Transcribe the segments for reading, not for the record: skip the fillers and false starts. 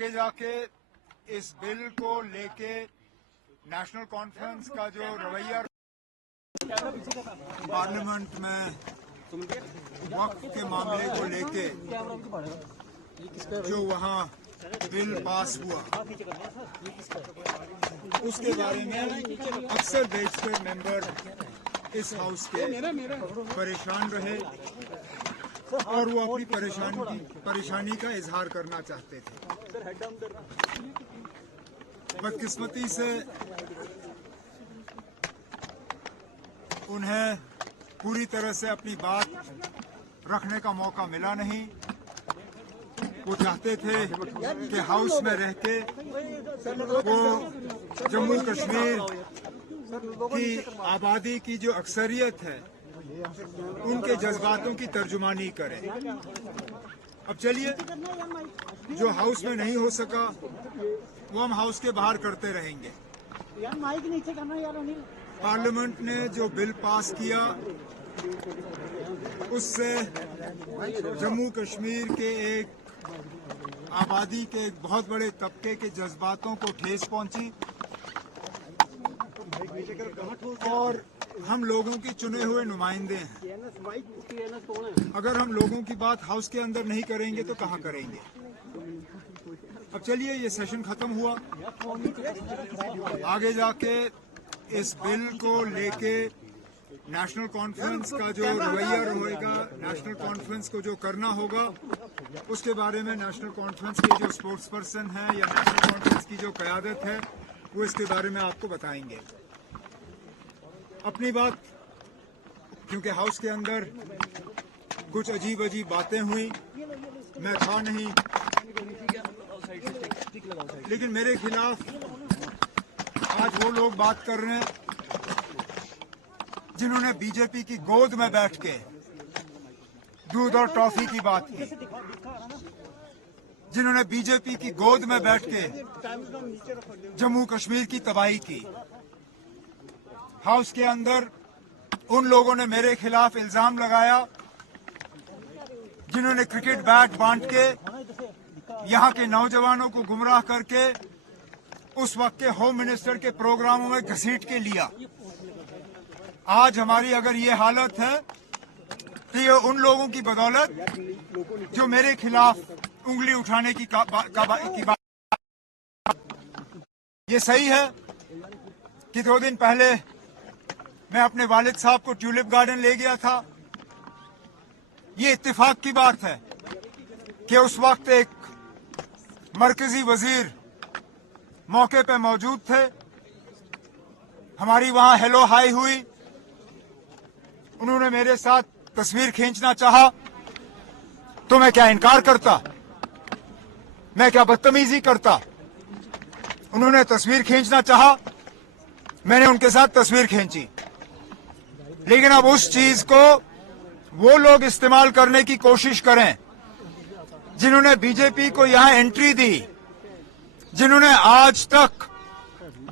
आगे जाके इस बिल को लेके नेशनल कॉन्फ्रेंस का जो रवैया पार्लियामेंट में वक्त के मामले को लेके जो वहाँ बिल पास हुआ उसके बारे में अक्सर बेशतर मेंबर इस हाउस के परेशान रहे और वो अपनी परेशानी का इजहार करना चाहते थे। बदकिस्मती से उन्हें पूरी तरह से अपनी बात रखने का मौका मिला नहीं। वो चाहते थे कि हाउस में रह के वो जम्मू कश्मीर की आबादी की जो अक्सरियत है उनके जज्बातों की तर्जुमानी करें। अब चलिए, जो हाउस में नहीं हो सका वो हम हाउस के बाहर करते रहेंगे। पार्लियामेंट ने जो बिल पास किया उससे जम्मू कश्मीर के एक आबादी के एक बहुत बड़े तबके के जज्बातों को ठेस पहुंची और हम लोगों के चुने हुए नुमाइंदे हैं। अगर हम लोगों की बात हाउस के अंदर नहीं करेंगे तो कहाँ करेंगे। अब चलिए, ये सेशन खत्म हुआ। आगे जाके इस बिल को लेके नेशनल कॉन्फ्रेंस का जो रवैया रहेगा, नेशनल कॉन्फ्रेंस को जो करना होगा उसके बारे में नेशनल कॉन्फ्रेंस के जो स्पोर्ट्स पर्सन है या नेशनल कॉन्फ्रेंस की जो क़यादत है वो इसके बारे में आपको बताएंगे। अपनी बात, क्योंकि हाउस के अंदर कुछ अजीब अजीब बातें हुई, मैं था नहीं, लेकिन मेरे खिलाफ आज वो लोग बात कर रहे हैं जिन्होंने बीजेपी की गोद में बैठ के दूध और टॉफी की बात की, जिन्होंने बीजेपी की गोद में बैठ के जम्मू कश्मीर की तबाही की। हाउस के अंदर उन लोगों ने मेरे खिलाफ इल्जाम लगाया जिन्होंने क्रिकेट बैट बांट के यहाँ के नौजवानों को गुमराह करके उस वक्त के होम मिनिस्टर के प्रोग्रामों में घसीट के लिया। आज हमारी अगर ये हालत है तो ये उन लोगों की बदौलत जो मेरे खिलाफ उंगली उठाने की बात। ये सही है कि 2 दिन पहले मैं अपने वालिद साहब को ट्यूलिप गार्डन ले गया था। ये इत्तेफाक की बात है कि उस वक्त एक मरकजी वजीर मौके पे मौजूद थे। हमारी वहां हेलो हाई हुई, उन्होंने मेरे साथ तस्वीर खींचना चाहा तो मैं क्या इनकार करता, मैं क्या बदतमीजी करता। उन्होंने तस्वीर खींचना चाहा, मैंने उनके साथ तस्वीर खींची। लेकिन अब उस चीज को वो लोग इस्तेमाल करने की कोशिश करें जिन्होंने बीजेपी को यहां एंट्री दी, जिन्होंने आज तक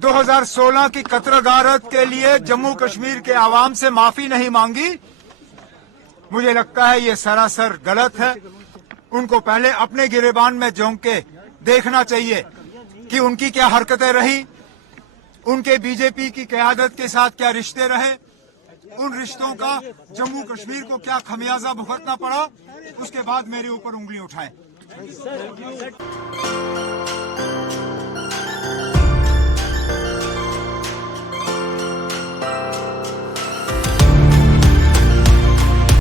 2016 की कत्ल गारत के लिए जम्मू कश्मीर के आवाम से माफी नहीं मांगी। मुझे लगता है ये सरासर गलत है। उनको पहले अपने गिरेबान में झोंक के देखना चाहिए कि उनकी क्या हरकतें रही, उनके बीजेपी की क़यादत के साथ क्या रिश्ते रहे, उन रिश्तों का जम्मू कश्मीर को क्या खमियाजा भुगतना पड़ा, उसके बाद मेरे ऊपर उंगली उठाएं।